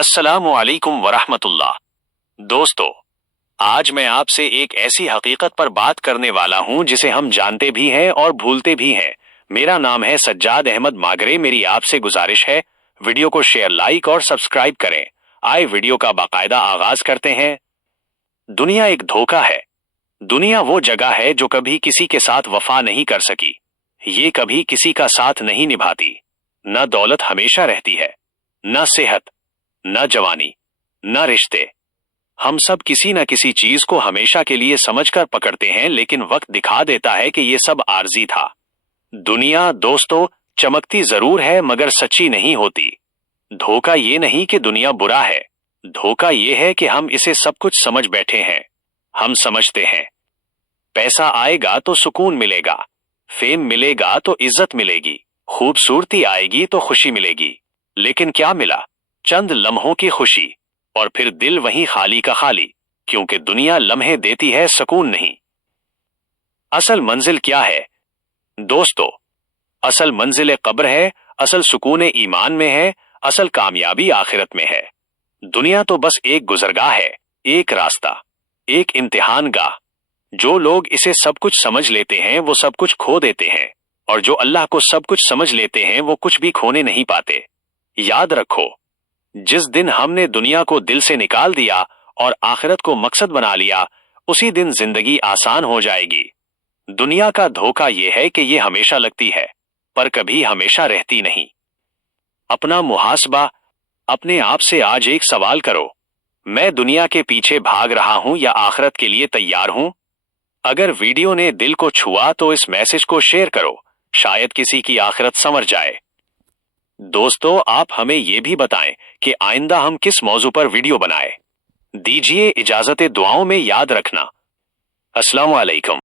अस्सलामु अलैकुम वरहमतुल्लाह। दोस्तों, आज मैं आपसे एक ऐसी हकीकत पर बात करने वाला हूं जिसे हम जानते भी हैं और भूलते भी हैं। मेरा नाम है सज्जाद अहमद मागरे। मेरी आपसे गुजारिश है, वीडियो को शेयर, लाइक और सब्सक्राइब करें। आए वीडियो का बाकायदा आगाज करते हैं। दुनिया एक धोखा है। दुनिया वो जगह है जो कभी किसी के साथ वफा नहीं कर सकी। ये कभी किसी का साथ नहीं निभाती। न दौलत हमेशा रहती है, न सेहत, न जवानी, न रिश्ते। हम सब किसी न किसी चीज को हमेशा के लिए समझकर पकड़ते हैं, लेकिन वक्त दिखा देता है कि ये सब आर्जी था। दुनिया दोस्तों चमकती जरूर है मगर सच्ची नहीं होती। धोखा ये नहीं कि दुनिया बुरा है, धोखा ये है कि हम इसे सब कुछ समझ बैठे हैं। हम समझते हैं पैसा आएगा तो सुकून मिलेगा, फेम मिलेगा तो इज्जत मिलेगी, खूबसूरती आएगी तो खुशी मिलेगी। लेकिन क्या मिला? चंद लम्हों की खुशी, और फिर दिल वहीं खाली का खाली, क्योंकि दुनिया लम्हे देती है, सुकून नहीं। असल मंजिल क्या है दोस्तों? असल मंजिल कब्र है, असल सुकून ईमान में है, असल कामयाबी आखिरत में है। दुनिया तो बस एक गुजरगाह है, एक रास्ता, एक इम्तिहान गाह। जो लोग इसे सब कुछ समझ लेते हैं वो सब कुछ खो देते हैं, और जो अल्लाह को सब कुछ समझ लेते हैं वो कुछ भी खोने नहीं पाते। याद रखो, जिस दिन हमने दुनिया को दिल से निकाल दिया और आखिरत को मकसद बना लिया, उसी दिन जिंदगी आसान हो जाएगी। दुनिया का धोखा यह है कि ये हमेशा लगती है पर कभी हमेशा रहती नहीं। अपना मुहासबा, अपने आप से आज एक सवाल करो, मैं दुनिया के पीछे भाग रहा हूं या आखिरत के लिए तैयार हूं? अगर वीडियो ने दिल को छुआ तो इस मैसेज को शेयर करो, शायद किसी की आखिरत संवर जाए। दोस्तों, आप हमें यह भी बताएं कि आइंदा हम किस मौजू पर वीडियो बनाएं। दीजिए इजाजत, दुआओं में याद रखना। अस्सलामु अलैकुम।